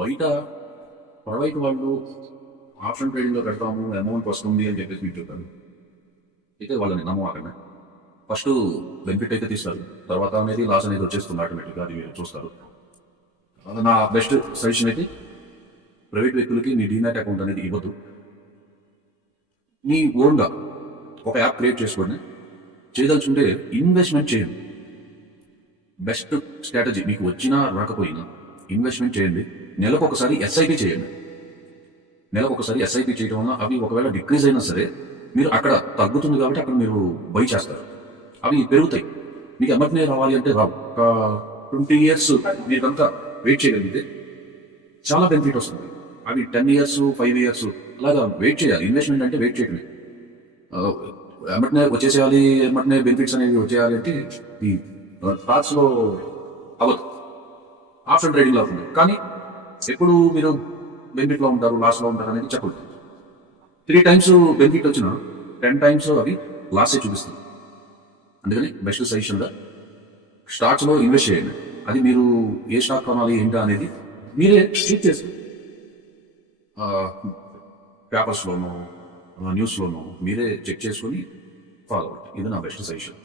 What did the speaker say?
బయట ప్రైవేట్ వాళ్ళు ఆప్షన్ ట్రేడింగ్లో పెడతాము అమౌంట్ వస్తుంది అని చెప్పేసి మీకు చెప్తారు. అయితే వాళ్ళని నమ్మకండి. ఫస్ట్ బెనిఫిట్ అయితే తీస్తారు, తర్వాత అనేది లాస్ అనేది వచ్చేస్తుంది ఆటోమేటిక్గా, అది మీరు చూస్తారు. నా బెస్ట్ సజెషన్ అయితే ప్రైవేట్ వ్యక్తులకి మీ డీమ్యాట్ అకౌంట్ అనేది ఇవ్వద్దు. మీ ఓన్గా ఒక యాప్ క్రియేట్ చేసుకోండి. చేయదలుచుకుంటే ఇన్వెస్ట్మెంట్ చేయండి. బెస్ట్ స్ట్రాటజీ మీకు వచ్చినా రాకపోయినా ఇన్వెస్ట్మెంట్ చేయండి. నెలకు ఒకసారి ఎస్ఐపి చేయండి. నెలకు ఒకసారి ఎస్ఐపి చేయడం వల్ల అవి ఒకవేళ డిక్రీజ్ అయినా సరే మీరు అక్కడ తగ్గుతుంది కాబట్టి అక్కడ మీరు బై చేస్తారు, అవి పెరుగుతాయి. మీకు ఎమ్మటనే రావాలి అంటే రావు. ఒక 20 years మీరు కనుక వెయిట్ చేయగలిగితే చాలా బెనిఫిట్ వస్తుంది. అవి 10 years 5 years అలాగా వెయిట్ చేయాలి. ఇన్వెస్ట్మెంట్ అంటే వెయిట్ చేయడమే. ఎమ్మటనే వచ్చేసేయాలి, ఎమ్మటనే బెనిఫిట్స్ అనేవి వచ్చేయాలి అంటే ఈ స్టాక్స్లో అవ్వదు. ఆప్షన్ ట్రేడింగ్లో అవుతుంది. కానీ ఎప్పుడు మీరు బెనిఫిట్లో ఉంటారు, లాస్లో ఉంటారు అనేది చెప్పలేదు. 3 times బెనిఫిట్ వచ్చిన 10 times అవి లాసే చూపిస్తుంది. అందుకని బెస్ట్ సజెషన్గా స్టాక్స్లో ఇన్వెస్ట్ చేయండి. అది మీరు ఏ స్టాక్ కొనాలి ఏంటా అనేది మీరే చెక్ చేస్తారు. పేపర్స్లోనో న్యూస్లోనో మీరే చెక్ చేసుకొని ఫాలో అవ్వండి. ఇది నా బెస్ట్ సజెషన్.